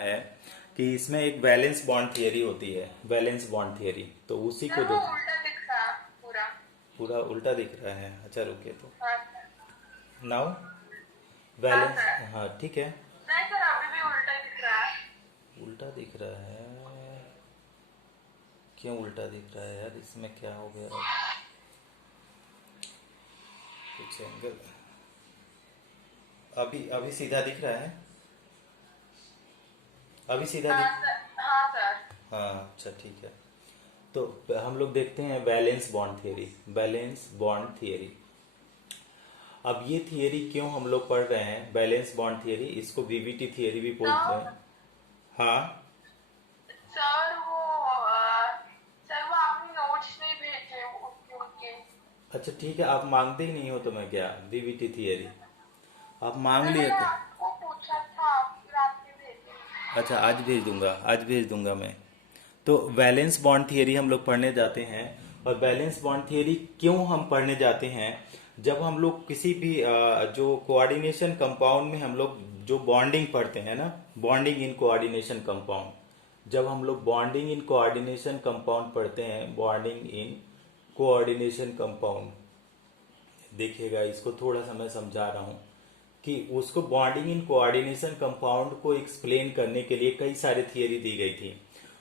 है कि इसमें एक वैलेंस बॉन्ड थियरी होती है, वैलेंस बॉन्ड थियरी। तो उसी को सर वो देख। उल्टा दिख रहा पूरा। पूरा उल्टा दिख रहा है? अच्छा रुकिए तो। हाँ सर। नाउ हाँ वैलेंस। सर। हाँ ठीक है। नहीं सर, अभी भी उल्टा दिख रहा है। उल्टा दिख रहा है? क्यों उल्टा दिख रहा है यार? इसमें क्या हो गया? कुछ एंगल। अभी अभी सीधा दिख रहा है? अभी सीधा हाँ दिख। सर। हाँ सर। हाँ अच्छा ठीक है। तो हम लोग देखते हैं valence bond theory. Valence bond theory. अब ये थियरी क्यों हम लोग पढ़ रहे हैं? बैलेंस बॉन्ड थियरी, इसको वीवीटी थियरी भी तो बोलते हैं। हाँ। सर सर वो आपने नोट्स नहीं भेजे उसके उनके। अच्छा ठीक है, आप मांगते ही नहीं हो तो मैं क्या, वीवीटी थियरी आप मांग सर लिए मैंने तो। आपको पूछा था, फिर आपने भेजे नहीं। अच्छा आज भेज दूंगा, आज भेज दूंगा मैं। तो बैलेंस बॉन्ड थियरी हम लोग पढ़ने जाते हैं। और बैलेंस बॉन्ड थियरी क्यों हम पढ़ने जाते हैं? जब हम लोग किसी भी जो कोऑर्डिनेशन कंपाउंड में हम लोग जो बॉन्डिंग पढ़ते हैं ना, बॉन्डिंग इन कोऑर्डिनेशन कंपाउंड। जब हम लोग बॉन्डिंग इन कोऑर्डिनेशन कंपाउंड पढ़ते हैं, बॉन्डिंग इन कोऑर्डिनेशन कंपाउंड, देखिएगा इसको थोड़ा सा मैं समझा रहा हूँ कि उसको बॉन्डिंग इन कोऑर्डिनेशन कंपाउंड को एक्सप्लेन करने के लिए कई सारी थियरी दी गई थी।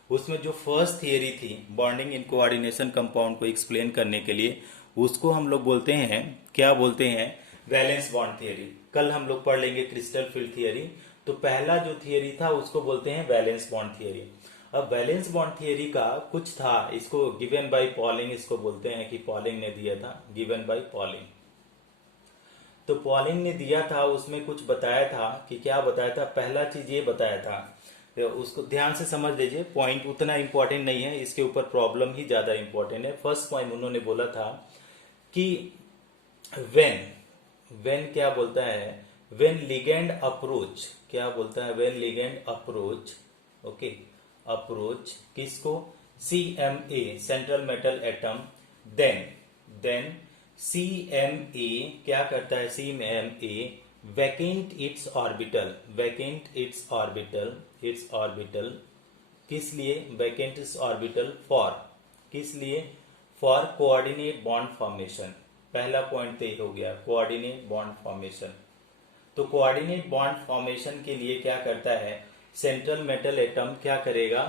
उसमें जो फर्स्ट थियरी थी बॉन्डिंग इन कोऑर्डिनेशन कंपाउंड को एक्सप्लेन करने के लिए, उसको हम लोग बोलते हैं, क्या बोलते हैं? Valence bond theory. कल हम लोग पढ़ लेंगे क्रिस्टल फील्ड थियरी। तो पहला जो थियरी था उसको बोलते हैं वैलेंस बॉन्ड थियरी। अब वैलेंस बॉन्ड थियरी का कुछ था, इसको गिवन बाय पॉलिंग इसको बोलते हैं, कि पॉलिंग ने दिया था, गिवन बाय पॉलिंग। तो पॉलिंग ने दिया था, उसमें कुछ बताया था। कि क्या बताया था? पहला चीज ये बताया था, तो उसको ध्यान से समझ लीजिए, पॉइंट उतना इंपॉर्टेंट नहीं है, इसके ऊपर प्रॉब्लम ही ज्यादा इंपॉर्टेंट है। फर्स्ट पॉइंट उन्होंने बोला था कि वेन, वेन क्या बोलता है? वेन लिगेंड अप्रोच, क्या बोलता है? When ligand approach, okay, approach किसको? C M A, central metal atom, then then C M A क्या करता है? C M A vacant its orbital, vacant its orbital, its orbital किस लिए? वैकेंट इट्स ऑर्बिटल फॉर, किस लिए? For coordinate bond formation. पहला point तो ये हो गया, कोऑर्डिनेट बॉन्ड फॉर्मेशन। तो कोऑर्डिनेट बॉन्ड फॉर्मेशन के लिए क्या करता है? सेंट्रल मेटल एटम क्या करेगा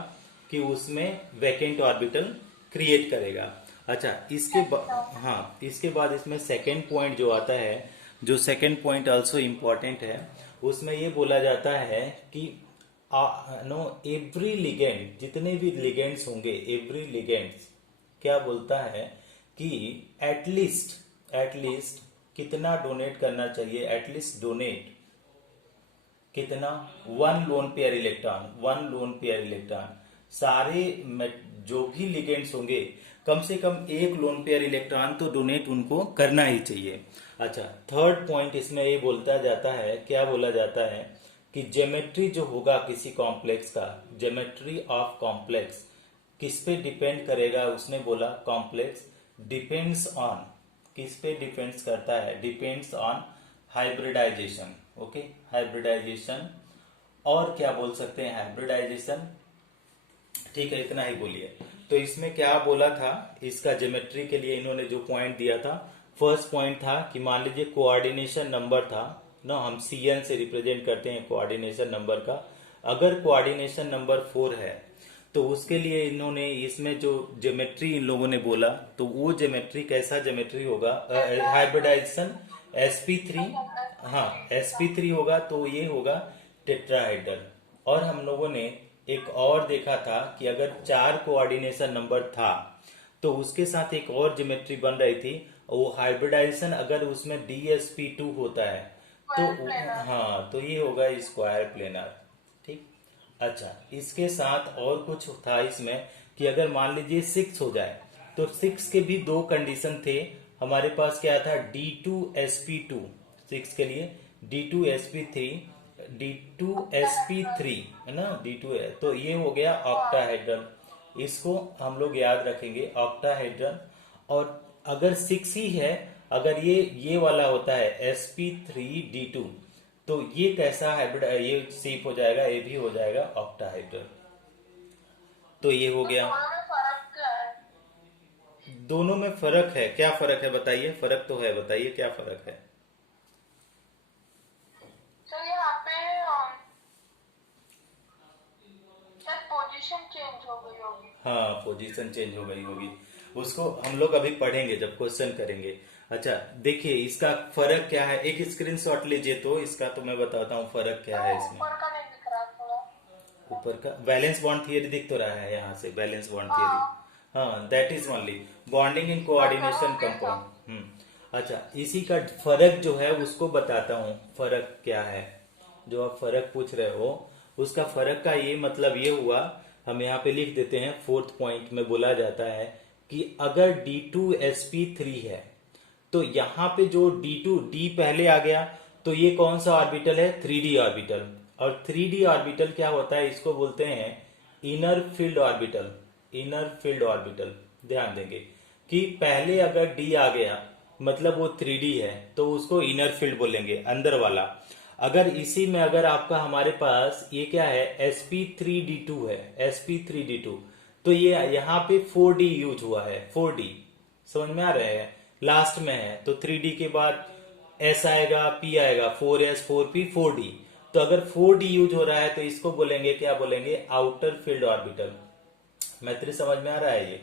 कि उसमें वैकेंट ऑर्बिटल क्रिएट करेगा। अच्छा अच्छा। हाँ, इसके बाद इसमें सेकेंड पॉइंट जो आता है, जो सेकेंड पॉइंट ऑल्सो इम्पोर्टेंट है, उसमें ये बोला जाता है कि नो, एवरी लिगेंड, जितने भी लिगेंड्स होंगे, एवरी लिगेंड्स क्या बोलता है कि एटलीस्ट कितना डोनेट करना चाहिए? एटलीस्ट डोनेट कितना? One loan pair electron, one loan pair electron. सारे जो भी लिगेंड्स होंगे, कम से कम एक लोन पेयर इलेक्ट्रॉन तो डोनेट उनको करना ही चाहिए। अच्छा, थर्ड पॉइंट इसमें ये बोलता जाता है, क्या बोला जाता है? कि ज्योमेट्री जो होगा किसी कॉम्प्लेक्स का, ज्योमेट्री ऑफ कॉम्प्लेक्स किस पे डिपेंड करेगा? उसने बोला कॉम्प्लेक्स डिपेंड्स ऑन, किस पे डिपेंड्स करता है? Depends on hybridization, okay, hybridization. और क्या बोल सकते हैं? हाइब्रिडाइजेशन, ठीक है, इतना ही बोलिए। तो इसमें क्या बोला था? इसका ज्योमेट्री के लिए इन्होंने जो पॉइंट दिया था, फर्स्ट पॉइंट था कि मान लीजिए कोऑर्डिनेशन नंबर था ना, हम सीएन से रिप्रेजेंट करते हैं कोऑर्डिनेशन नंबर का। अगर कोऑर्डिनेशन नंबर 4 है तो उसके लिए इन्होंने इसमें जो ज्योमेट्री इन लोगों ने बोला, तो वो ज्योमेट्री कैसा ज्योमेट्री होगा? Hybridisation sp3। हाँ, sp3 होगा तो ये होगा टेट्राहेड्रल। और हम लोगों ने एक और देखा था कि अगर 4 कोऑर्डिनेशन नंबर था तो उसके साथ एक और ज्योमेट्री बन रही थी, वो हाइब्रिडाइजेशन अगर उसमें dsp2 होता है तो स्क्वायर प्लेनर। हाँ, तो ये होगा स्क्वायर प्लेनर, ठीक। अच्छा, इसके साथ और कुछ था इसमें कि अगर मान लीजिए 6 हो जाए, तो 6 के भी दो कंडीशन थे। हमारे पास क्या था? D2sp2, 6 के लिए D2sp3, D2sp3 है ना, D2 है, तो ये हो गया ऑक्टाहेड्रल। इसको हम लोग याद रखेंगे, ऑक्टाहेड्रल। और अगर 6 ही है, अगर ये वाला होता है sp3d2, तो ये कैसा हाइब्रिड, ये शेप हो जाएगा, ये भी हो जाएगा ऑक्टाहाइड्रल। तो ये हो तो गया। दोनों में फर्क क्या है? दोनों में फर्क है, क्या फर्क है बताइए, फर्क तो है, बताइए क्या फर्क है। तो यहाँ पे शायद पोजीशन चेंज हो गई होगी। हाँ, पोजीशन चेंज हो गई होगी, उसको हम लोग अभी पढ़ेंगे जब क्वेश्चन करेंगे। अच्छा देखिए इसका फर्क क्या है, एक स्क्रीनशॉट लीजिए तो इसका, तो मैं बताता हूँ फर्क क्या है तो इसमें। ऊपर का नहीं दिख रहा थोड़ा। ऊपर का वैलेंस बॉन्ड थियरी दिख तो रहा है यहाँ से, वैलेंस बॉन्ड थियरी। हाँ। हाँ, that is only bonding in अच्छा, कोऑर्डिनेशन हो गया था। कंपाउंड। अच्छा, इसी का फर्क जो है उसको बताता हूँ, फर्क क्या है जो आप फर्क पूछ रहे हो। उसका फर्क का ये मतलब ये हुआ, हम यहाँ पे लिख देते हैं, फोर्थ पॉइंट में बोला जाता है कि अगर D2sp3 है तो यहाँ पे जो D2 पहले आ गया, तो ये कौन सा ऑर्बिटल है, 3D ऑर्बिटल। और 3D ऑर्बिटल क्या होता है, इसको बोलते हैं inner filled orbital. Inner filled orbital, ध्यान देंगे कि पहले अगर D आ गया मतलब वो 3D है, तो उसको इनर फील्ड बोलेंगे, अंदर वाला। अगर इसी में अगर आपका हमारे पास ये क्या है, sp3d2 है, sp3d2, तो ये यहाँ पे 4D यूज हुआ है, 4D, समझ में आ रहे हैं, लास्ट में है, तो 3D के बाद S आएगा, P आएगा, 4s 4p 4D। तो अगर 4D यूज हो रहा है तो इसको बोलेंगे, क्या बोलेंगे, आउटर फील्ड ऑर्बिटल। मैत्री समझ में आ रहा है ये।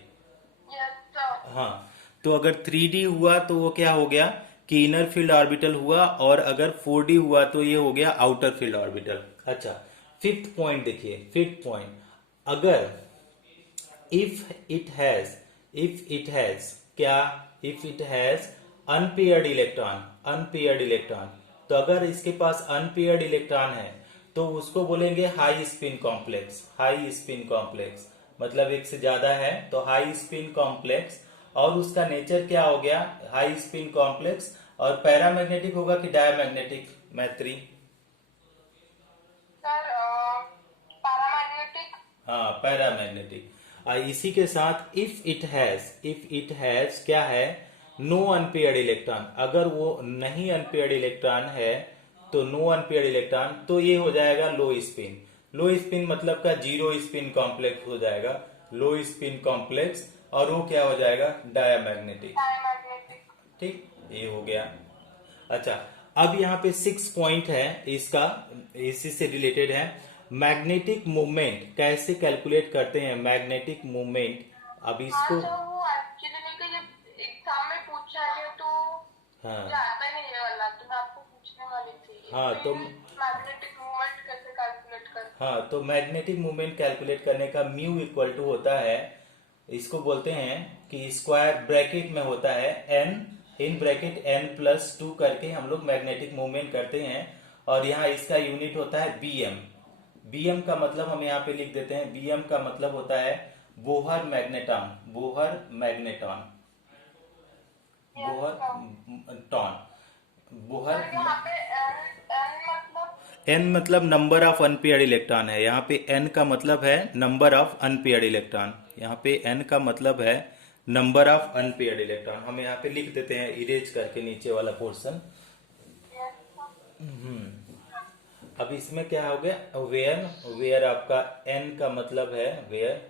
Yes sir. हाँ, तो अगर 3D हुआ तो वो क्या हो गया कि इनर फील्ड ऑर्बिटल हुआ, और अगर 4D हुआ तो ये हो गया आउटर फील्ड ऑर्बिटल। अच्छा, फिफ्थ पॉइंट देखिए, फिफ्थ पॉइंट, अगर इफ इट हैज क्या, if it has unpaired electron, unpaired electron, तो अगर इसके पास अनपेयर्ड इलेक्ट्रॉन है तो उसको बोलेंगे high spin complex. High spin complex मतलब एक से ज्यादा है तो हाई स्पिन कॉम्प्लेक्स। और उसका नेचर क्या हो गया, हाई स्पिन कॉम्प्लेक्स, और पैरामैग्नेटिक होगा कि डायमैग्नेटिक, मैत्री। Sir paramagnetic. हाँ, पैरामैग्नेटिक। इसी के साथ इफ इट हैज क्या है, नो अनपेयर्ड इलेक्ट्रॉन, अगर वो नहीं अनपेयर्ड इलेक्ट्रॉन है तो नो अनपेयर्ड इलेक्ट्रॉन, तो ये हो जाएगा लो स्पिन। लो स्पिन मतलब का जीरो स्पिन कॉम्प्लेक्स हो जाएगा, लो स्पिन कॉम्प्लेक्स, और वो क्या हो जाएगा, डायमैग्नेटिक। पैरामैग्नेटिक। ठीक, ये हो गया। अच्छा, अब यहाँ पे 6 पॉइंट है इसका, इसी से रिलेटेड है, मैग्नेटिक मूवमेंट कैसे कैलकुलेट करते हैं, मैग्नेटिक मूवमेंट। अब हाँ इसको, सर, वो एक्चुअली नहीं कि जब एग्जाम में पूछा गया तो मुझे हाँ आता ही नहीं है वाला, तो मैं आपको पूछने वाली थी हाँ तो मैग्नेटिक मूवमेंट कैसे कैलकुलेट कर। हाँ, तो मैग्नेटिक मूवमेंट कैलकुलेट करने का म्यू इक्वल टू होता है, इसको बोलते हैं कि स्क्वायर ब्रैकेट में होता है एन, इन ब्रैकेट n+2 करके हम लोग मैग्नेटिक मूवमेंट करते हैं। और यहाँ इसका यूनिट होता है bm। bm का मतलब हम यहाँ पे लिख देते हैं, bm का मतलब होता है Bohr magneton, Bohr magneton, Bohr ton, Bohr. Sir यहाँ पे एन मतलब। n मतलब नंबर ऑफ अनपेयर्ड इलेक्ट्रॉन है, यहाँ पे n का मतलब है नंबर ऑफ अनपेयर्ड इलेक्ट्रॉन, यहाँ पे n का मतलब है नंबर ऑफ अनपेयर्ड इलेक्ट्रॉन। हम यहाँ पे लिख देते हैं इरेज करके नीचे वाला पोर्शन। अब इसमें क्या हो गया, वेयर, वेयर आपका n का मतलब है where,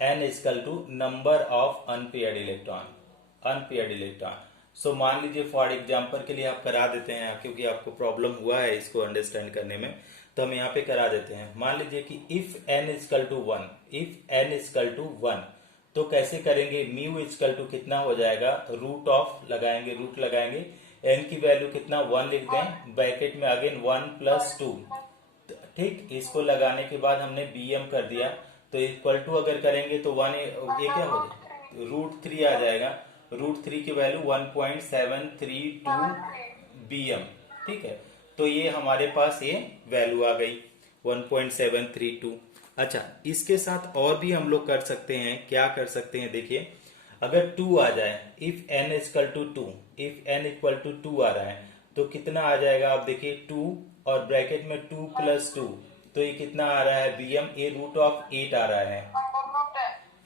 n is equal to number of unpaired electron, unpaired electron. So मान लीजिए फॉर एग्जाम्पल के लिए आप करा देते हैं, क्योंकि आपको प्रॉब्लम हुआ है इसको अंडरस्टैंड करने में, तो हम यहाँ पे करा देते हैं। मान लीजिए कि if n is equal to 1, if n is equal to 1, तो कैसे करेंगे, म्यू इजकल टू कितना हो जाएगा, रूट ऑफ लगाएंगे, रूट लगाएंगे, n की वैल्यू कितना 1 लिख दें, ब्रैकेट में अगेन 1+2। ठीक, इसको लगाने के बाद हमने bm कर दिया, तो इक्वल टू अगर करेंगे तो 1, ये क्या हो जाएगा, √3 आ जाएगा, √3 की वैल्यू 1.732 bm। ठीक है, तो ये हमारे पास ये वैल्यू आ गई 1.732। अच्छा, इसके साथ और भी हम लोग कर सकते हैं, क्या कर सकते हैं, देखिए अगर 2 आ जाए, if n equal to 2, if n equal to 2 आ रहा है तो कितना आ जाएगा, आप देखिए 2 और ब्रैकेट में 2+2, तो ये कितना आ रहा है bm, ये √8 आ रहा है,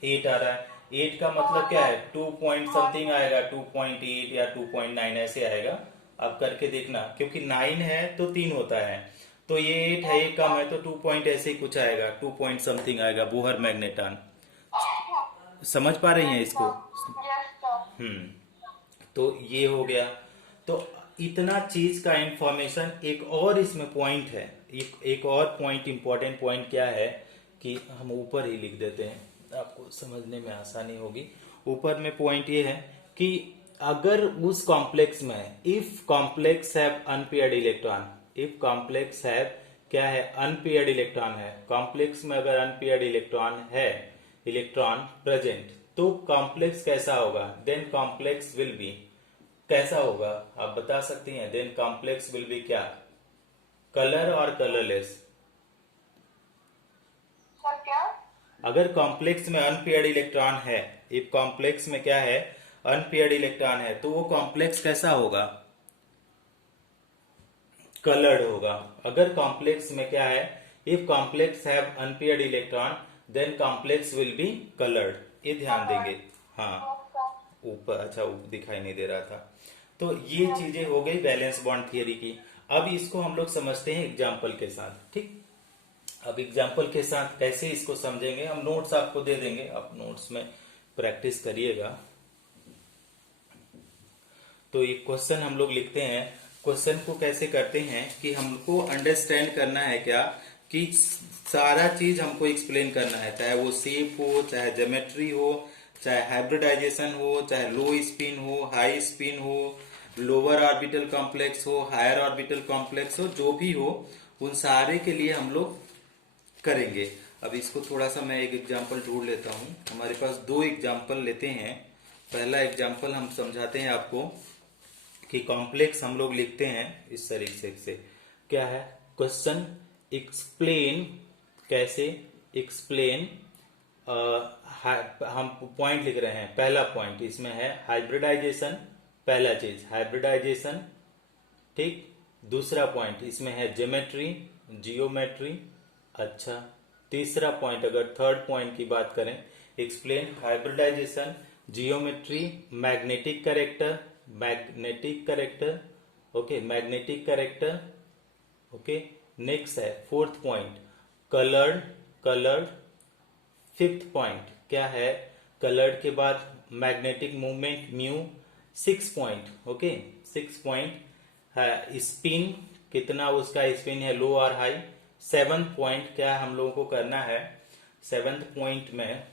8 आ रहा है। 8 का मतलब क्या है, 2 पॉइंट समथिंग आएगा, 2.8 या 2.9 ऐसे आएगा, आप करके देखना, क्योंकि 9 है तो 3 होता है, तो ये 8 है, ये कम है तो 2 पॉइंट ऐसे ही कुछ आएगा, 2 पॉइंट समथिंग आएगा बोहर मैग्नेटॉन। समझ पा रही हैं यस इसको? Sir, yes sir. हम्म। तो ये हो गया। तो इतना चीज का इंफॉर्मेशन, एक और इसमें पॉइंट है, एक और पॉइंट, इंपॉर्टेंट पॉइंट क्या है कि हम ऊपर ही लिख देते हैं, आपको समझने में आसानी होगी। ऊपर में पॉइंट ये है कि अगर उस कॉम्प्लेक्स में, if complex have unpaired electron, if complex have क्या है, अनपेयर्ड इलेक्ट्रॉन है, कॉम्प्लेक्स में अगर अनपेयर्ड इलेक्ट्रॉन है, इलेक्ट्रॉन प्रेजेंट, तो कॉम्प्लेक्स कैसा होगा, देन कॉम्प्लेक्स विल बी कैसा होगा, आप बता सकती हैं? देन कॉम्प्लेक्स विल बी क्या, कलर और कलरलेस? सर क्या? अगर कॉम्प्लेक्स में अनपेयर्ड इलेक्ट्रॉन है, इफ कॉम्प्लेक्स में क्या है, अनपेयर्ड इलेक्ट्रॉन है, तो वो कॉम्प्लेक्स कैसा होगा, कलर्ड होगा। अगर कॉम्प्लेक्स में क्या है, if complex have unpaired electron then complex will be coloured, ये ध्यान देंगे। हाँ, यस सर। ऊपर, अच्छा ऊपर दिखाई नहीं दे रहा था। तो ये चीजें हो गई बैलेंस बॉन्ड थियरी की। अब इसको हम लोग समझते हैं एग्जाम्पल के साथ, ठीक। अब एग्जाम्पल के साथ कैसे इसको समझेंगे, हम नोट्स आपको दे देंगे, आप नोट्स में प्रैक्टिस करिएगा। तो एक क्वेश्चन हम लोग लिखते हैं, क्वेश्चन को कैसे करते हैं कि हमको अंडरस्टैंड करना है क्या, कि सारा चीज हमको एक्सप्लेन करना है, चाहे वो शेप हो, चाहे ज्योमेट्री हो, चाहे हाइब्रिडाइजेशन हो, चाहे लो स्पिन हो, हाई स्पिन हो, लोअर ऑर्बिटल कॉम्प्लेक्स हो, हायर ऑर्बिटल कॉम्प्लेक्स हो, जो भी हो, उन सारे के लिए हम लोग करेंगे। अब इसको थोड़ा सा मैं एक एग्जांपल ढूंढ लेता हूं, हमारे पास 2 एग्जांपल लेते हैं। पहला एग्जांपल हम समझाते हैं आपको कि कॉम्प्लेक्स हम लोग लिखते हैं इस तरीके से, क्या है क्वेश्चन, एक्सप्लेन, कैसे एक्सप्लेन, हम पॉइंट लिख रहे हैं, पहला पॉइंट इसमें है हाइब्रिडाइजेशन, पहला चीज हाइब्रिडाइजेशन, ठीक। दूसरा पॉइंट इसमें है ज्योमेट्री, जियोमेट्री, अच्छा। तीसरा पॉइंट, अगर थर्ड पॉइंट की बात करें, explain hybridisation, geometry, magnetic character, magnetic character, okay, magnetic character, okay. Next है fourth point coloured, coloured. Fifth point क्या है, कलर्ड के बाद magnetic movement mu. 6 point, okay, 6 point है स्पिन, कितना उसका स्पिन है, लो और हाई। 7th पॉइंट क्या हम लोगों को करना है, 7th पॉइंट में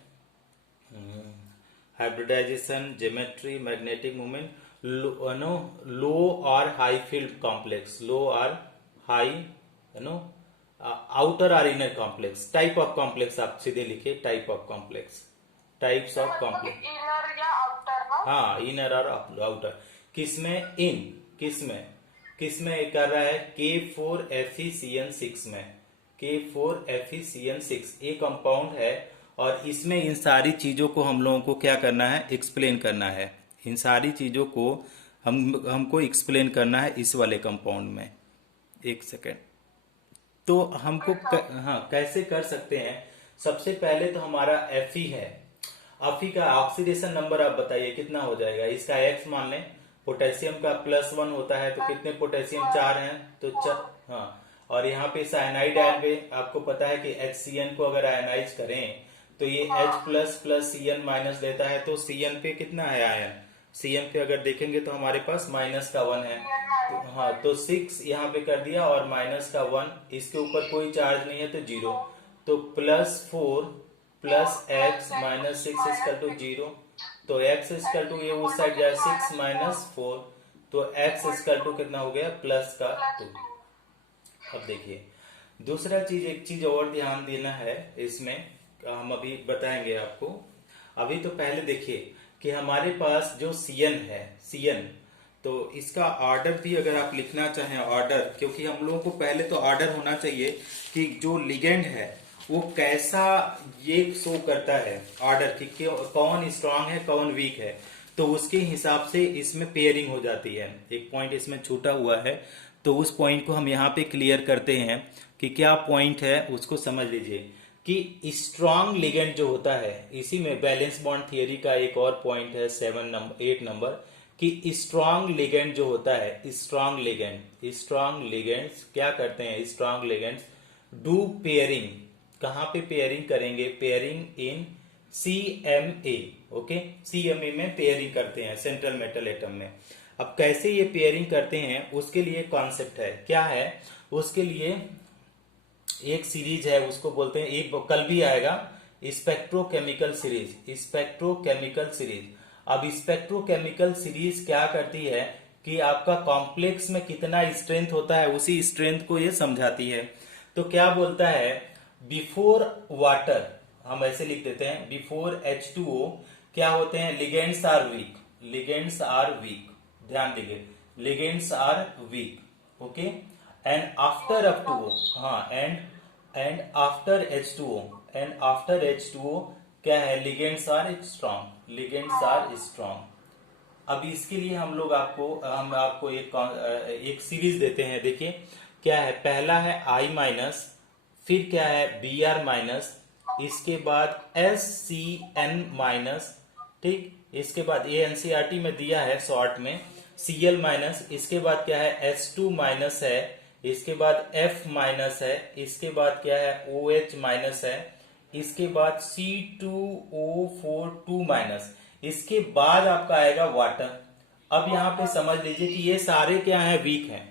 हाइब्रिडाइजेशन, ज्योमेट्री, मैग्नेटिक मूवमेंट, लो और हाई फील्ड कॉम्प्लेक्स, लो और हाई, आउटर और inner complex, type of complex आप सीधे लिखिए, type of complex, types of मतलब कॉम्प्लेक्स। इनर या आउटर ना? हाँ, इनर और आउटर। किसमें, इन किसमें, किसमें कर रहा है, K4FeCN6 में, K4FeCN6 ये कंपाउंड है, और इसमें इन सारी चीजों को हम लोगों को क्या करना है, एक्सप्लेन करना है। इन सारी चीजों को हमको एक्सप्लेन करना है इस वाले कंपाउंड में। एक सेकेंड, तो हमको हाँ कैसे कर सकते हैं, सबसे पहले तो हमारा Fe है, Fe का ऑक्सीडेशन नंबर आप बताइए कितना हो जाएगा, इसका X मान लें, पोटेशियम का +1 होता है, तो कितने पोटेशियम, 4 हैं, तो हाँ। और यहाँ पे साइनाइड आयन पे आपको पता है कि HCN को अगर आयनाइज करें तो ये H++CN- देता है, तो CN पे कितना है आयन, CN पे अगर देखेंगे तो हमारे पास -1 है, तो हाँ, तो 6 यहाँ पे कर दिया और -1, इसके ऊपर कोई चार्ज नहीं है तो 0, तो +4 + x - 6 = 0, तो x = ये उस साइड जाए 6 - 4, तो x = कितना हो गया, +2। अब देखिए दूसरा चीज, एक चीज और ध्यान देना है इसमें, हम अभी बताएंगे आपको। अभी तो पहले देखिए कि हमारे पास जो CN है, CN, तो इसका ऑर्डर भी अगर आप लिखना चाहें, ऑर्डर, क्योंकि हम लोगों को पहले तो ऑर्डर होना चाहिए कि जो लिगेंड है वो कैसा ये शो करता है, ऑर्डर कि कौन स्ट्रांग है कौन वीक है, तो उसके हिसाब से इसमें पेयरिंग हो जाती है। एक पॉइंट इसमें छूटा हुआ है, तो उस पॉइंट को हम यहाँ पे क्लियर करते हैं कि क्या पॉइंट है, उसको समझ लीजिए कि स्ट्रांग लिगेंड जो होता है, इसी में बैलेंस बॉन्ड थियरी का एक और पॉइंट है 8 नंबर, कि स्ट्रांग लिगेंड जो होता है, स्ट्रांग लिगेंड्स क्या करते हैं, स्ट्रांग लिगेंड्स डू पेयरिंग, कहाँ पे पेयरिंग करेंगे, pairing in CMA, okay, CMA में पेयरिंग करते हैं सेंट्रल मेटल एटम में। अब कैसे ये पेयरिंग करते हैं उसके लिए कॉन्सेप्ट है, क्या है उसके लिए एक सीरीज है, उसको बोलते हैं, एक कल भी आएगा, स्पेक्ट्रोकेमिकल सीरीज। अब स्पेक्ट्रोकेमिकल सीरीज क्या करती है कि आपका कॉम्प्लेक्स में कितना स्ट्रेंथ होता है उसी स्ट्रेंथ को ये समझाती है। तो क्या बोलता है, बिफोर वाटर, हम ऐसे लिख देते हैं, बिफोर H2O क्या होते हैं, लिगेंड्स आर वीक, ध्यान दीजिए, ligands are weak, okay, and after H2O, हाँ, एंड आफ्टर H2O क्या है, लिगेंड्स आर स्ट्रॉन्ग। अब इसके लिए हम आपको एक सीरीज देते हैं, देखिए क्या है, पहला है I-, फिर क्या है Br-, इसके बाद SCN-, ठीक, इसके बाद ये NCERT में दिया है शॉर्ट में, Cl-, इसके बाद क्या है S2- है, इसके बाद F- है, इसके बाद क्या है OH- है, इसके बाद C2O4 2-, इसके बाद आपका आएगा वाटर। अब यहाँ पे समझ लीजिए कि ये सारे क्या हैं, वीक हैं,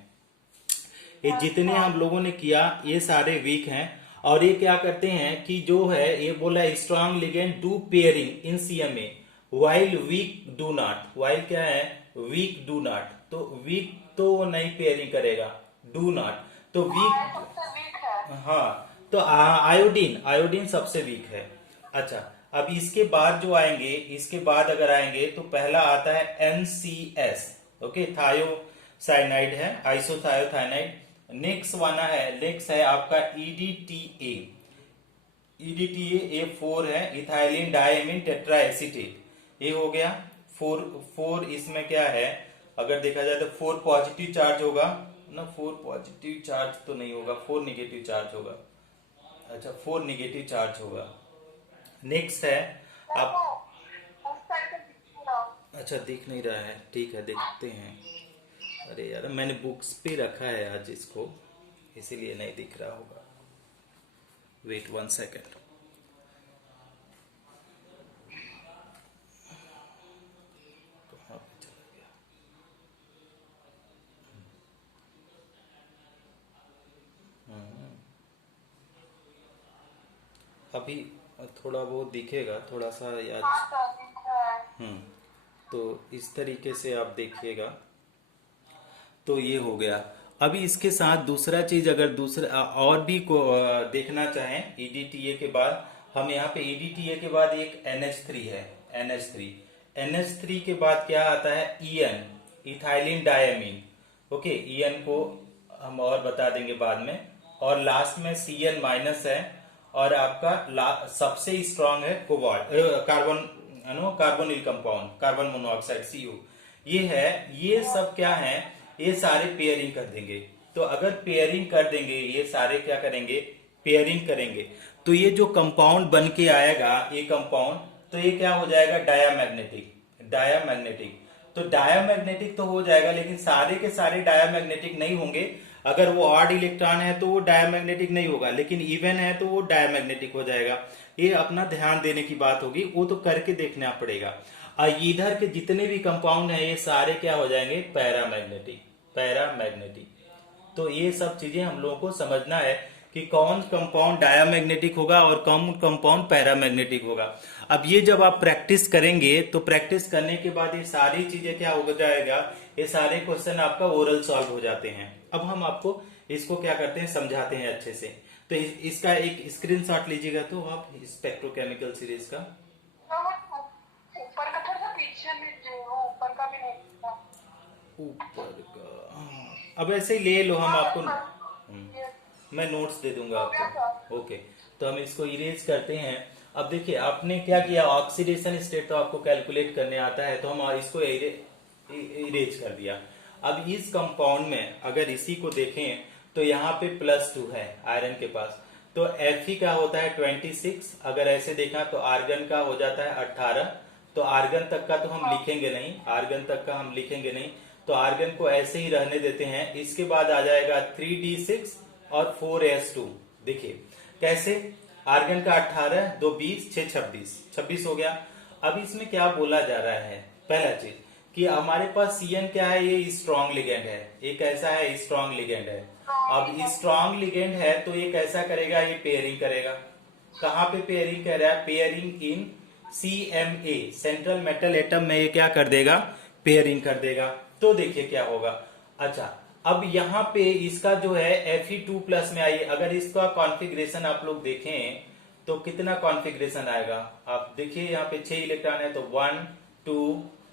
ये जितने हम लोगों ने किया ये सारे वीक हैं। और ये क्या करते हैं कि जो है ये बोला strong ligand do pairing in CMA while weak do not, while क्या है, वीक डू नॉट, तो वीक तो नहीं पेयरिंग करेगा, डू नॉट, तो वीक, सबसे वीक है। हाँ, तो आयोडीन सबसे वीक है। अच्छा, अब इसके बाद जो आएंगे, इसके बाद अगर आएंगे तो पहला आता है NCS, ओके, थायोसाइनाइड है, आइसोथायोथाइनाइड। नेक्स्ट है आपका EDTA, A4 है, इथाइलिन डायमीन टेट्राएसिटेट, ये हो गया 4। इसमें क्या है, अगर देखा जाए तो 4 पॉजिटिव चार्ज होगा ना, 4 पॉजिटिव चार्ज तो नहीं होगा, 4 निगेटिव चार्ज होगा, अच्छा 4 निगेटिव चार्ज होगा। नेक्स्ट है आप, उस साइड से दिखता है। अच्छा दिख नहीं रहा है, ठीक है देखते हैं, अरे यार मैंने बुक्स पे रखा है आज इसको, इसीलिए नहीं दिख रहा होगा, वेट 1 सेकेंड। कहाँ पे चला गया, अभी थोड़ा बहुत दिखेगा, थोड़ा सा याद, हाँ सर, दिख रहा है। हम्म, तो इस तरीके से आप देखिएगा। तो ये हो गया। अभी इसके साथ दूसरा चीज, अगर दूसरा और भी को देखना चाहें EDTA के बाद, हम यहाँ पे EDTA के बाद एक NH3 है, NH3 के बाद क्या आता है, EN, ethylene diamine, okay, EN को हम और बता देंगे बाद में, और लास्ट में Cl- है, और आपका सबसे स्ट्रांग है cobalt, carbonyl compound, carbon monoxide CO, ये है। ये सब क्या है, ये सारे पेयरिंग कर देंगे। तो अगर पेयरिंग कर देंगे, ये सारे क्या करेंगे, पेयरिंग करेंगे, तो ये जो कंपाउंड बन के आएगा, ये कंपाउंड, तो ये क्या हो जाएगा, डायामैग्नेटिक। तो डायामैग्नेटिक तो हो जाएगा, लेकिन सारे के सारे डायामैग्नेटिक नहीं होंगे। अगर वो ऑड इलेक्ट्रॉन है तो वो डायामैग्नेटिक नहीं होगा, लेकिन इवन है तो वो डायामैग्नेटिक हो जाएगा। ये अपना ध्यान देने की बात होगी, वो तो करके देखना पड़ेगा। इधर के जितने भी कंपाउंड है ये सारे क्या हो जाएंगे, पैरामैग्नेटिक। तो ये सब चीजें हम लोगों को समझना है कि कौन कंपाउंड डायामैग्नेटिक होगा और कौन कंपाउंड पैरामैग्नेटिक होगा। अब ये जब आप प्रैक्टिस करेंगे तो प्रैक्टिस करने के बाद ये सारी चीजें क्या हो जाएगा, ये सारे क्वेश्चन आपका ओरल सॉल्व हो जाते हैं। अब हम आपको इसको क्या करते हैं, समझाते हैं अच्छे से। तो इसका एक स्क्रीनशॉट लीजिएगा तो आप स्पेक्ट्रोकेमिकल सीरीज का, ऊपर का थोड़ा सा पीछे लीजिए, वो ऊपर का भी नहीं दिखता। ऊपर का, हाँ, अब ऐसे ही ले लो, हम आपको मैं नोट्स दे दूंगा आपको, ओके। तो हम इसको इरेज करते हैं। अब देखिए आपने क्या किया, ऑक्सीडेशन स्टेट तो आपको कैलकुलेट करने आता है, तो हम इसको इरेज कर दिया। अब इस कंपाउंड में अगर इसी को देखें तो यहाँ पे +2 है आयरन के पास, तो Fe का होता है 26, अगर ऐसे देखा तो आर्गन का हो जाता है 18, तो आर्गन तक का तो हम लिखेंगे नहीं, आर्गन तक का हम लिखेंगे नहीं, तो आर्गन को ऐसे ही रहने देते हैं। इसके बाद आ जाएगा 3d6 और 4s2। देखिए कैसे, आर्गन का 18, 2 20, 6 26, 26 हो गया। अब इसमें क्या बोला जा रहा है, पहला चीज कि हमारे पास Cn क्या है, ये स्ट्रॉन्ग लिगेंड है, एक ऐसा है स्ट्रॉन्ग लिगेंड है। अब स्ट्रॉन्ग लिगेंड है तो ये कैसा करेगा, ये पेयरिंग करेगा। कहाँ पे पेयरिंग कर रहा है, pairing in CMA, central metal atom में ये क्या कर देगा, पेयरिंग कर देगा। तो देखिए क्या होगा। अच्छा, अब यहाँ पे इसका जो है Fe2+ में आइए, अगर इसका कॉन्फ़िगरेशन आप लोग देखें तो कितना कॉन्फ़िगरेशन आएगा, आप देखिए यहाँ पे 6 इलेक्ट्रॉन है, तो 1 2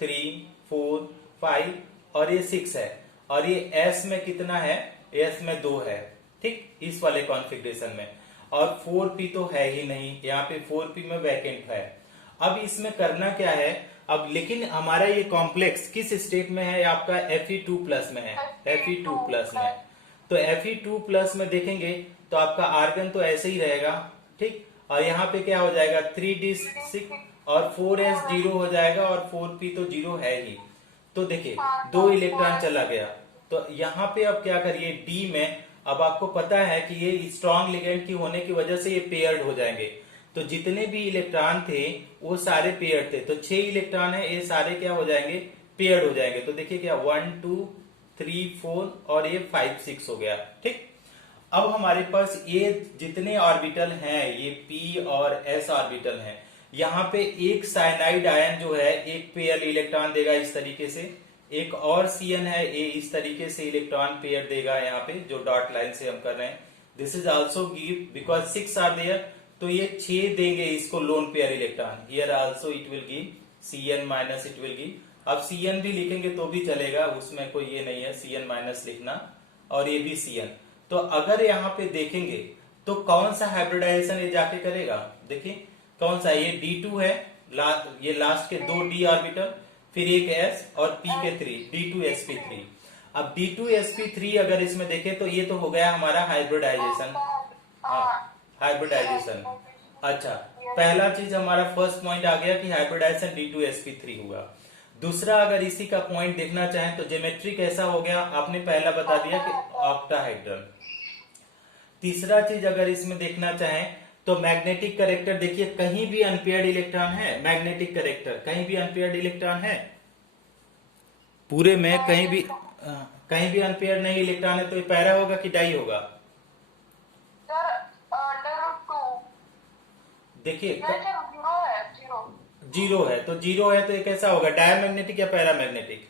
3 4 5 और ये 6 है, और ये S में कितना है, S में 2 है, ठीक, इस वाले कॉन्फ़िगरेशन में। और 4p तो है ही नहीं, यहाँ पे 4p में वैकेंट है। अब इसमें करना क्या है, अब लेकिन हमारा ये कॉम्प्लेक्स किस स्टेट में है, आपका Fe2+ में है, Fe2+ में है। तो Fe2+ में देखेंगे तो आपका आर्गन तो ऐसे ही रहेगा, ठीक, और यहाँ पे क्या हो जाएगा 3d6 और 4s 0 हो जाएगा, और 4p तो 0 है ही। तो देखिए 2 इलेक्ट्रॉन चला गया, तो यहाँ पे अब क्या करिए, डी में अब आपको पता है कि ये स्ट्रॉन्ग लिगेंड की होने की वजह से ये पेयर्ड हो जाएंगे, तो जितने भी इलेक्ट्रॉन थे वो सारे पेयर्ड थे, तो 6 इलेक्ट्रॉन है, ये सारे क्या हो जाएंगे, पेयर्ड हो जाएंगे। तो देखिए क्या 1 2 3 4 और ये 5 6 हो गया, ठीक। अब हमारे पास ये जितने ऑर्बिटल हैं, ये p और s ऑर्बिटल हैं, यहाँ पे एक साइनाइड आयन जो है एक पेयर इलेक्ट्रॉन देगा इस तरीके से, एक और Cn है, ये इस तरीके से इलेक्ट्रॉन पेयर देगा, यहाँ पे जो डॉट लाइन से हम कर रहे हैं। This is also give because 6 are there, तो ये 6 देंगे इसको lone pair electron. Here also it will give Cn minus, it will give. अब Cn भी लिखेंगे तो भी चलेगा, उसमें कोई ये नहीं है Cn माइनस लिखना, और ये भी Cn। तो अगर यहाँ पे देखेंगे तो कौन सा हाइब्रिडाइजेशन ये जाके करेगा, देखिए कौन सा, ये D2 है, ये लास्ट के 2 d ऑर्बिटल, फिर एक S और P के 3, D2sp3। अब D2sp3 अगर इसमें देखें तो ये तो हो गया हमारा हाइब्रिडाइजेशन, हाँ हाइब्रिडाइजेशन। अच्छा, पहला चीज हमारा फर्स्ट पॉइंट आ गया कि हाइब्रिडाइजेशन D2sp3 हुआ। दूसरा अगर इसी का पॉइंट देखना चाहें तो ज्योमेट्री कैसा हो गया, आपने पहला बता दिया कि ऑक्टाहेड्रल। तीसरा चीज अगर इसमें देखना चाहें तो मैग्नेटिक करेक्टर, देखिए कहीं भी अनपेयर्ड इलेक्ट्रॉन है, मैग्नेटिक करेक्टर कहीं भी अनपेयर्ड इलेक्ट्रॉन है, पूरे में कहीं भी अनपेयर्ड नहीं इलेक्ट्रॉन है, तो ये पैरा होगा कि डाई होगा, देखिए जीरो है, तो जीरो है तो ये कैसा होगा, डायमैग्नेटिक या पैरामैग्नेटिक,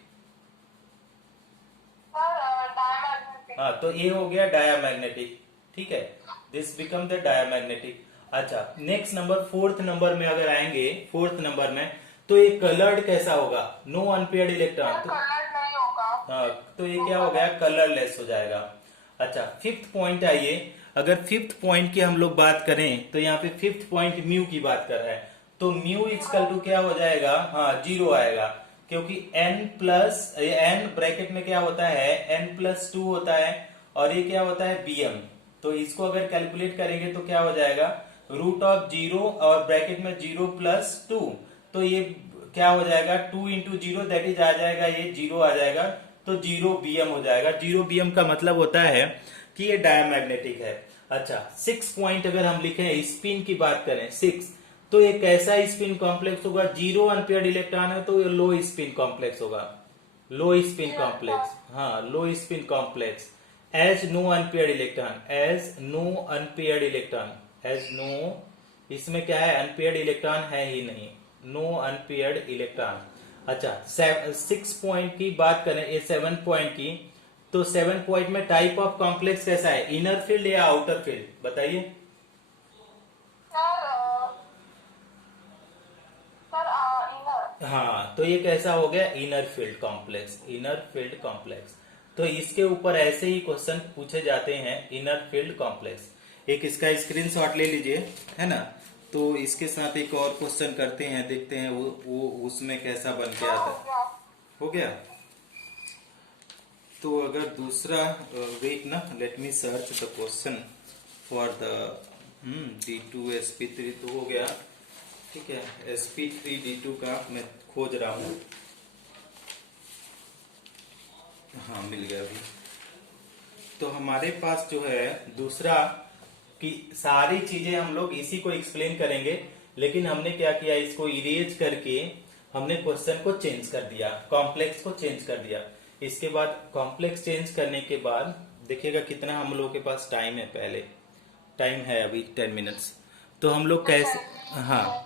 हाँ तो ये हो गया डायमैग्नेटिक, ठीक है, दिस बिकम द डायमैग्नेटिक। अच्छा, नेक्स्ट नंबर, फोर्थ नंबर में अगर आएंगे, फोर्थ नंबर में तो ये कलर्ड कैसा होगा, नो अनपेयर्ड इलेक्ट्रॉन, तो हाँ तो ये क्या हो गया, कलरलेस हो जाएगा। अच्छा, फिफ्थ पॉइंट आइए, अगर फिफ्थ पॉइंट की हम लोग बात करें तो यहाँ पे फिफ्थ पॉइंट म्यू की बात कर रहे हैं, तो म्यू इक्वल टू क्या हो जाएगा, हाँ 0 आएगा, क्योंकि n ब्रैकेट में क्या होता है, n+2 होता है, और ये क्या होता है bm, तो इसको अगर कैलकुलेट करेंगे तो क्या हो जाएगा, √0 और ब्रैकेट में 0+2, तो ये क्या हो जाएगा 2 × 0 दैट इज आ जाएगा, ये 0 आ जाएगा, तो 0 bm हो जाएगा। 0 bm का मतलब होता है कि ये डायमैग्नेटिक है। अच्छा, 6 पॉइंट अगर हम लिखें, स्पिन की बात करें 6, तो ये कैसा स्पिन कॉम्प्लेक्स होगा, 0 अनपेयर्ड इलेक्ट्रॉन है तो ये लो स्पिन कॉम्प्लेक्स होगा, लो स्पिन कॉम्प्लेक्स, हाँ low spin complex, as no unpaired electron, as no unpaired electron, as no, इसमें क्या है, अनपेयर्ड इलेक्ट्रॉन है ही नहीं, नो अनपेयर्ड इलेक्ट्रॉन। अच्छा, 6 पॉइंट की बात करें, ये 7 पॉइंट की, तो 7 पॉइंट में टाइप ऑफ कॉम्प्लेक्स कैसा है, इनर फील्ड या आउटर फील्ड, बताइए। हाँ, तो ये कैसा हो गया, inner field complex, inner field complex. तो इसके ऊपर ऐसे ही क्वेश्चन पूछे जाते हैं, इनर फील्ड कॉम्प्लेक्स। एक इसका स्क्रीनशॉट ले लीजिए, है ना, तो इसके साथ एक और क्वेश्चन करते हैं, देखते हैं वो उसमें कैसा बन के आता है। हो गया, तो अगर दूसरा, वेट ना, let me search the question for the D2sp3, तो हो गया, ठीक है, sp3d2 का मैं खोज रहा हूँ। हाँ, मिल गया अभी। तो हमारे पास जो है दूसरा कि सारी चीजें हम लोग इसी को एक्सप्लेन करेंगे, लेकिन हमने क्या किया, इसको इरेज करके हमने क्वेश्चन को चेंज कर दिया, कॉम्प्लेक्स को चेंज कर दिया। इसके बाद कॉम्प्लेक्स चेंज करने के बाद देखिएगा कितना हम लोग के पास टाइम है। पहले टाइम है अभी 10 मिनट्स। तो हम लोग कैसे, हाँ,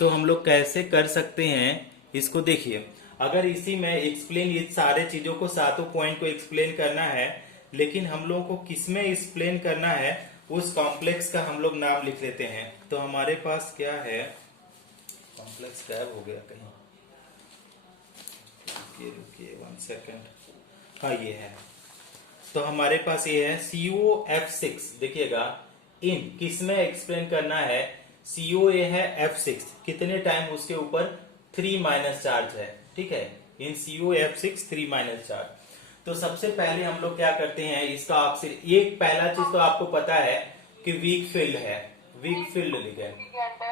तो हम लोग कैसे कर सकते हैं इसको देखिए। अगर इसी में एक्सप्लेन, ये सारे चीजों को, सातों पॉइंट को एक्सप्लेन करना है, लेकिन हम लोगों को किसमें एक्सप्लेन करना है, उस कॉम्प्लेक्स का हम लोग नाम लिख लेते हैं। तो हमारे पास क्या है, कॉम्प्लेक्स गायब हो गया कहीं, रुकिए 1 सेकेंड। हाँ, ये है। तो हमारे पास ये है COF6। देखिएगा इन किसमें एक्सप्लेन करना है, COA है F6, कितने टाइम उसके ऊपर 3 माइनस चार्ज है। ठीक है, इन COF6 3 माइनस चार्ज। तो सबसे पहले हम लोग क्या करते हैं, इसका ऑक्सीजन, एक पहला चीज तो आपको पता है कि वीक फील्ड है, वीक फील्ड लिगेंड।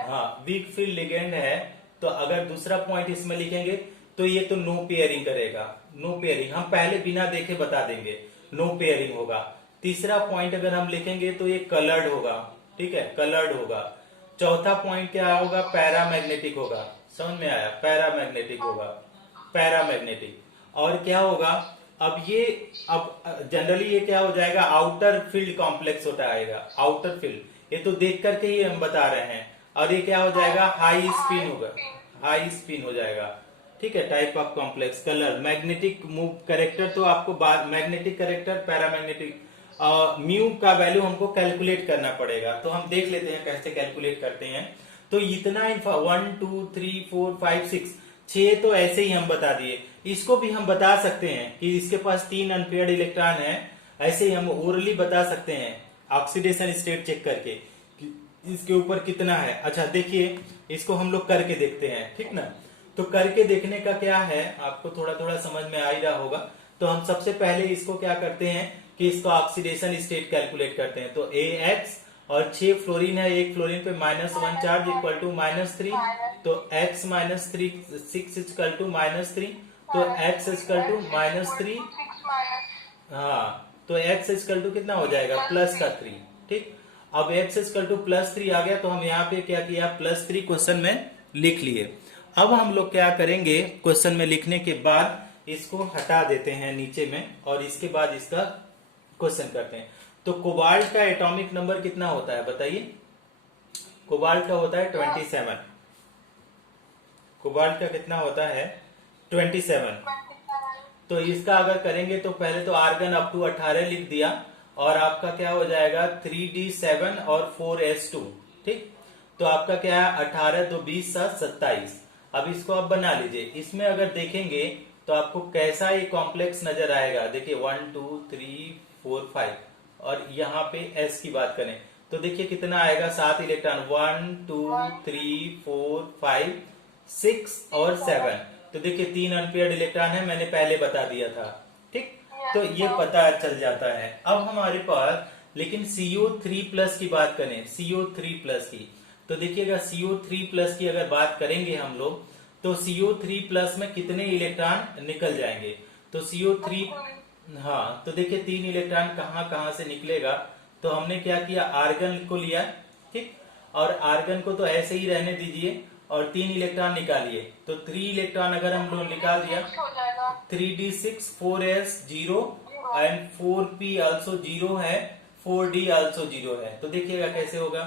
हाँ, वीक फील्ड लिगेंड है। तो अगर दूसरा पॉइंट इसमें लिखेंगे तो ये तो नो पेयरिंग करेगा, नो पेयरिंग, हम पहले बिना देखे बता देंगे, नो पेयरिंग होगा। तीसरा पॉइंट अगर हम लिखेंगे तो ये कलर्ड होगा। ठीक है, कलर्ड होगा। चौथा पॉइंट क्या होगा, पैरामैग्नेटिक होगा। समझ में आया, पैरामैग्नेटिक होगा, पैरामैग्नेटिक। और क्या होगा, अब जनरली ये क्या हो जाएगा, आउटर फील्ड कॉम्प्लेक्स होता आएगा, आउटर फील्ड, ये तो देख करके ही हम बता रहे हैं। और ये क्या हो जाएगा, हाई स्पिन होगा, हाई स्पिन हो जाएगा। ठीक है, type of complex. Colour, magnetic move character, तो आपको मैग्नेटिक करेक्टर, पैरामैग्नेटिक, म्यू का वैल्यू हमको कैलकुलेट करना पड़ेगा। तो हम देख लेते हैं कैसे कैलकुलेट करते हैं। तो इतना 1 2 3 4 5 6 6 तो ऐसे ही हम बता दिए। इसको भी हम बता सकते हैं कि इसके पास 3 अनपेयर्ड इलेक्ट्रॉन है, ऐसे ही हम ओरली बता सकते हैं ऑक्सीडेशन स्टेट चेक करके कि इसके ऊपर कितना है। अच्छा देखिए, इसको हम लोग करके देखते हैं, ठीक ना। तो करके देखने का क्या है, आपको थोड़ा थोड़ा समझ में आ ही रहा होगा। तो हम सबसे पहले इसको क्या करते हैं कि इसको ऑक्सीडेशन स्टेट कैलकुलेट करते हैं। तो AX और 6 फ्लोरीन है, एक फ्लोरीन पे -1 चार्ज इक्वल टू -3, तो X -6 इक्वल टू -3, तो X इक्वल टू -3, हाँ, तो X इक्वल टू कितना हो जाएगा, +3। ठीक, अब X इक्वल टू +3 आ गया, तो हम यहाँ पे क्या किया, +3 क्वेश्चन में लिख लिए। अब हम लोग क्या करेंगे, क्वेश्चन में लिखने के बाद इसको हटा देते हैं नीचे में, और इसके बाद इसका क्वेश्चन करते हैं। तो कोबाल्ट का एटॉमिक नंबर कितना होता है बताइए, कोबाल्ट का होता है 27। कोबाल्ट का कितना होता है, 27। तो इसका अगर करेंगे तो पहले तो आर्गन अप टू 18 लिख दिया, और आपका क्या हो जाएगा 3d7 और 4s2। ठीक, तो आपका क्या है 18, तो 20 7 27। अब इसको आप बना लीजिए। इसमें अगर देखेंगे तो आपको कैसा ये कॉम्प्लेक्स नजर आएगा, देखिए 1 2 3 4 5, और यहाँ पे S की बात करें तो देखिए कितना आएगा, 7 इलेक्ट्रॉन, 1 2 3 4 5 6 और 7। तो देखिए 3 अनपेयर्ड इलेक्ट्रॉन है, मैंने पहले बता दिया था। ठीक, तो ये पता चल जाता है। अब हमारे पास लेकिन CO3+ की बात करें, CO3+ की, तो देखिएगा CO3+ की अगर बात करेंगे हम लोग, तो CO3+ में कितने इलेक्ट्रॉन निकल जाएंगे। तो CO3, हाँ, तो देखिए 3 इलेक्ट्रॉन कहाँ कहाँ से निकलेगा। तो हमने क्या किया, आर्गन को लिया, ठीक, और आर्गन को तो ऐसे ही रहने दीजिए, और 3 इलेक्ट्रॉन निकालिए। तो 3 इलेक्ट्रॉन अगर हम लोग निकाल दिया, 3d6 4s 0 and 4p also 0 है, 4d आल्सो 0 है। तो देखिएगा कैसे होगा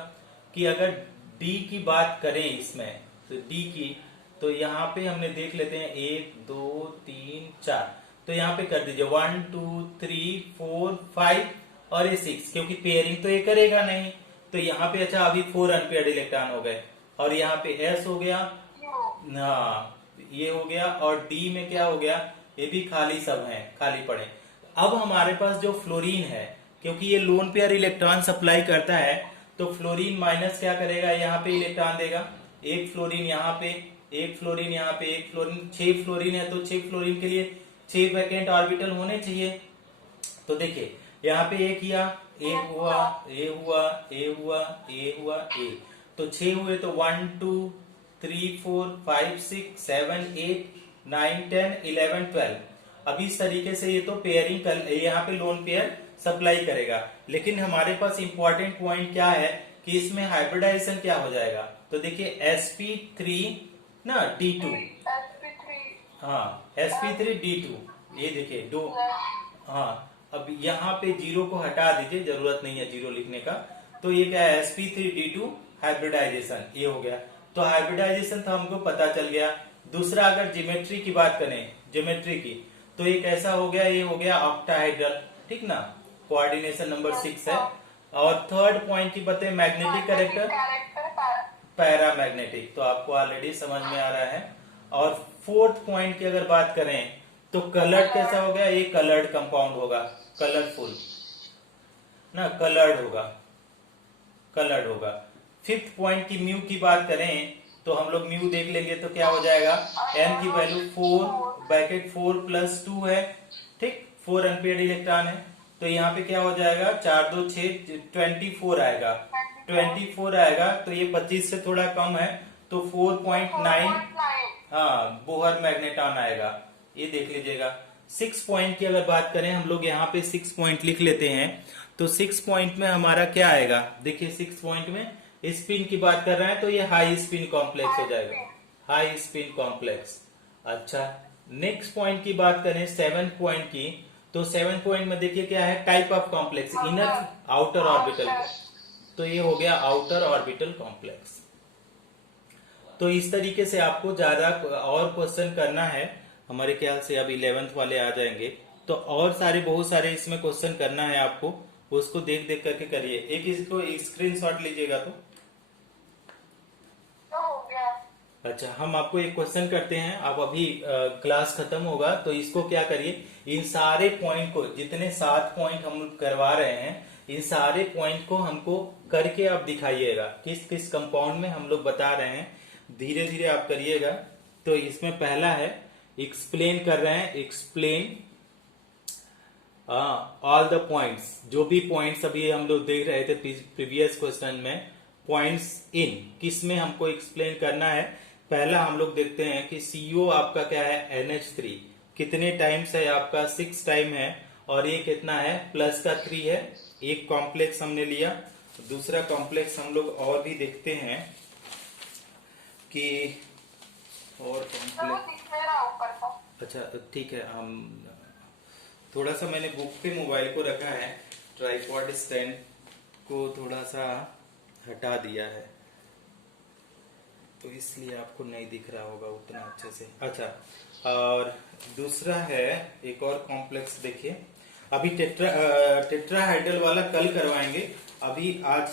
कि अगर D की बात करें इसमें, तो D की, तो यहाँ पे हमने देख लेते हैं 1 2 3 4, तो यहाँ पे कर दीजिए 1 2 3 4 5 और ये 6, क्योंकि पेयरिंग तो ये करेगा नहीं। तो यहाँ पे अच्छा अभी 4 अनपेयर्ड इलेक्ट्रॉन हो गए, और यहाँ पे S हो गया, हाँ ये हो गया, और D में क्या हो गया, ये भी खाली सब है, खाली पड़े। अब हमारे पास जो फ्लोरीन है, क्योंकि ये लोन पेयर इलेक्ट्रॉन सप्लाई करता है, तो फ्लोरीन माइनस क्या करेगा, यहाँ पे इलेक्ट्रॉन देगा, एक फ्लोरीन यहाँ पे, एक फ्लोरीन यहाँ पे, एक फ्लोरीन, 6 फ्लोरीन है, तो 6 फ्लोरीन के लिए 6 वैकेंट ऑर्बिटल होने चाहिए। तो देखिए यहाँ पे एक किया, ए हुआ, ए हुआ, ए हुआ, ए हुआ, ए, तो 6 हुए, तो 1 2 3 4 5 6 7 8 9 10 11 12। अब इस तरीके से ये तो पेयरिंग कर यहाँ पे लोन पेयर सप्लाई करेगा, लेकिन हमारे पास इंपॉर्टेंट पॉइंट क्या है कि इसमें हाइब्रिडाइजेशन क्या हो जाएगा। तो देखिए sp3 ना d2, sp3 हाँ sp3 d2, ये देखिए दो। हाँ, अब यहाँ पे जीरो को हटा दीजिए, जरूरत नहीं है जीरो लिखने का। तो ये क्या है sp3d2 हाइब्रिडाइजेशन, ये हो गया। तो हाइब्रिडाइजेशन तो हमको पता चल गया। दूसरा अगर ज्योमेट्री की बात करें, ज्योमेट्री की, तो एक ऐसा हो गया, ये हो गया ऑक्टाहेड्रल, ठीक ना, कोऑर्डिनेशन नंबर 6 है। और थर्ड पॉइंट की बताए मैग्नेटिक कैरेक्टर पैरामैग्नेटिक, तो आपको ऑलरेडी समझ में आ रहा है। और फोर्थ पॉइंट की अगर बात करें तो कलर्ड कैसा हो गया, ये कलर्ड कंपाउंड होगा, कलरफुल ना, कलर्ड होगा, कलर्ड होगा। फिफ्थ पॉइंट की म्यू की बात करें तो हम लोग म्यू देख लेंगे तो क्या हो जाएगा, एन की वैल्यू 4 ब्रैकेट 4 प्लस 2 है, ठीक, 4 अनपेयर्ड इलेक्ट्रॉन है। तो यहाँ पे क्या हो जाएगा, 4 2 6 24 आएगा, 24 आएगा। तो ये 25 से थोड़ा कम है, तो 4.9 हाँ बोहर मैग्नेटॉन आएगा, ये देख लीजिएगा। 6 पॉइंट की अगर बात करें, हम लोग यहाँ पे 6 पॉइंट लिख लेते हैं। तो 6 पॉइंट में हमारा क्या आएगा, देखिए 6 पॉइंट में स्पिन की बात कर रहे हैं तो ये हाई स्पिन कॉम्प्लेक्स हो जाएगा, हाई स्पिन कॉम्प्लेक्स। अच्छा, नेक्स्ट पॉइंट की बात करें 7 पॉइंट की, तो 7 पॉइंट में देखिए क्या है, type of complex, inner outer orbital, तो ये हो गया आउटर ऑर्बिटल कॉम्प्लेक्स। तो इस तरीके से आपको ज्यादा और क्वेश्चन करना है, हमारे ख्याल से अब 11th वाले आ जाएंगे, तो और सारे बहुत सारे इसमें क्वेश्चन करना है आपको, उसको देख देख करके करिए। एक इसको स्क्रीनशॉट लीजिएगा तो हो गया। अच्छा, हम आपको एक क्वेश्चन करते हैं। अब अभी क्लास खत्म होगा तो इसको क्या करिए, इन सारे पॉइंट को, जितने 7 पॉइंट हम करवा रहे हैं, इन सारे पॉइंट को हमको करके आप दिखाइएगा किस किस कंपाउंड में हम लोग बता रहे हैं, धीरे धीरे आप करिएगा। तो इसमें पहला है एक्सप्लेन कर रहे हैं, एक्सप्लेन ऑल द पॉइंट्स, जो भी पॉइंट्स अभी हम लोग देख रहे थे प्रीवियस क्वेश्चन में, पॉइंट्स इन किस में हमको एक्सप्लेन करना है। पहला हम लोग देखते हैं कि CO आपका क्या है, NH3 कितने टाइम्स है आपका, 6 टाइम है, और ये कितना है, प्लस का 3 है। एक कॉम्प्लेक्स हमने लिया। दूसरा कॉम्प्लेक्स हम लोग और भी देखते हैं कि और कॉम्प्लेक्स, अच्छा ठीक है, हम थोड़ा सा मैंने बुक पे मोबाइल को रखा है, ट्राइपॉड स्टैंड को थोड़ा सा हटा दिया है, तो इसलिए आपको नहीं दिख रहा होगा उतना अच्छे से। अच्छा, और दूसरा है एक और कॉम्प्लेक्स, देखिए अभी टेट्राहाइड्रल वाला कल करवाएंगे, अभी आज